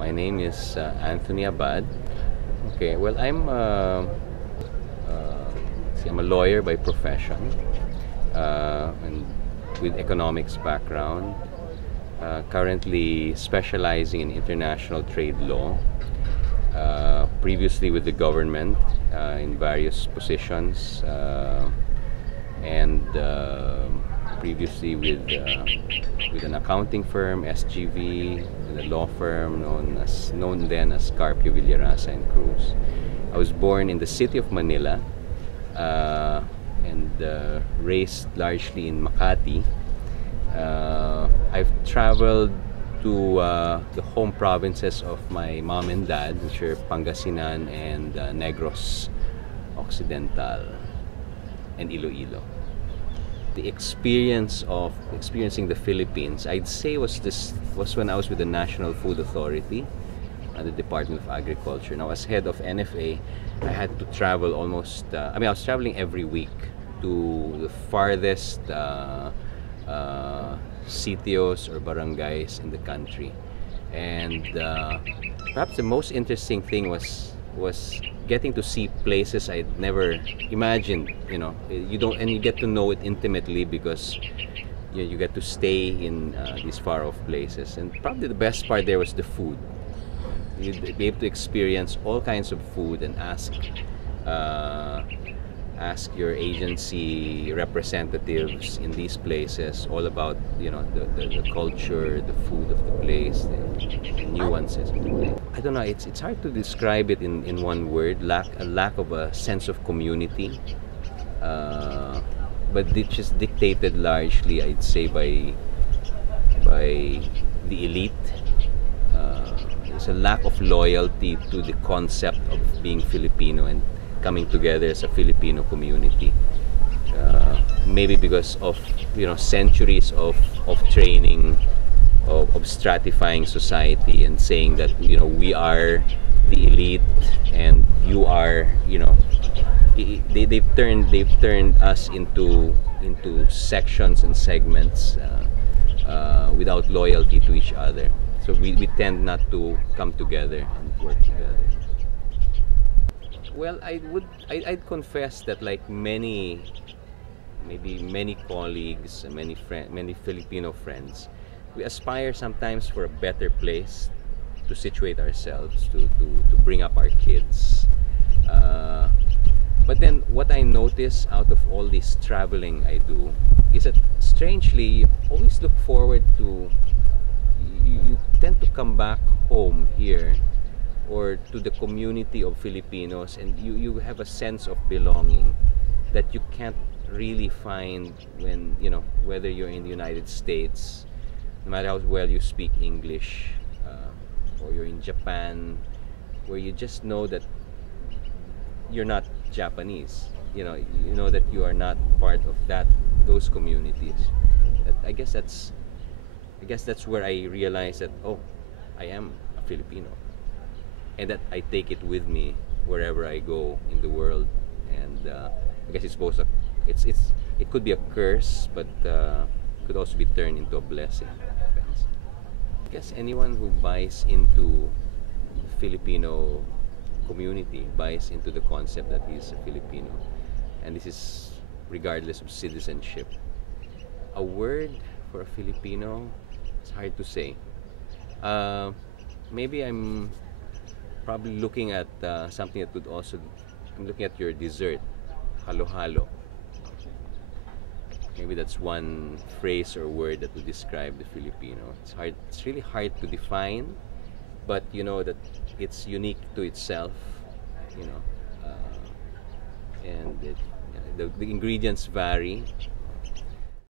My name is Anthony Abad. Okay, well, I'm a lawyer by profession, and with economics background. Currently specializing in international trade law. Previously with the government in various positions, and previously with an accounting firm, SGV, with a law firm known then as SKP and Cruz. I was born in the city of Manila, and raised largely in Makati. I've traveled to the home provinces of my mom and dad, which are Pangasinan and Negros Occidental and Iloilo. The experience of experiencing the Philippines, I'd say, was when I was with the National Food Authority and the Department of Agriculture. Now, as head of NFA, I had to travel almost. I was traveling every week to the farthest sitios or barangays in the country, and perhaps the most interesting thing was getting to see places I'd never imagined. You get to know it intimately because you get to stay in these far off places. And probably the best part there was the food. You'd be able to experience all kinds of food and ask your agency representatives in these places all about the culture, the food of the place, the nuances of the place. I don't know, it's hard to describe it in one word. A lack of a sense of community, but it's just dictated largely, I'd say, by the elite. There's a lack of loyalty to the concept of being Filipino and coming together as a Filipino community. Maybe because of centuries of training, of stratifying society and saying that we are the elite and you are they've turned us into sections and segments without loyalty to each other. So we tend not to come together and work together. Well, I'd confess that, like many colleagues and many Filipino friends, we aspire sometimes for a better place to situate ourselves, to bring up our kids. But then what I notice out of all this traveling I do is that strangely you always look forward to, you tend to come back home here or to the community of Filipinos, and you have a sense of belonging that you can't really find when whether you're in the United States, no matter how well you speak English, or you're in Japan, where you just know that you're not Japanese. You know that you are not part of those communities. I guess that's where I realized that, oh, I am a Filipino, and that I take it with me wherever I go in the world. And I guess it could be a curse, but could also be turned into a blessing. Depends. I guess anyone who buys into the Filipino community buys into the concept that he's a Filipino, and this is regardless of citizenship. A word for a Filipino, it's hard to say. Maybe I'm probably looking at something that could also, I'm looking at your dessert, halo-halo. Maybe that's one phrase or word that would describe the Filipino. It's really hard to define, but you know that it's unique to itself, and the ingredients vary,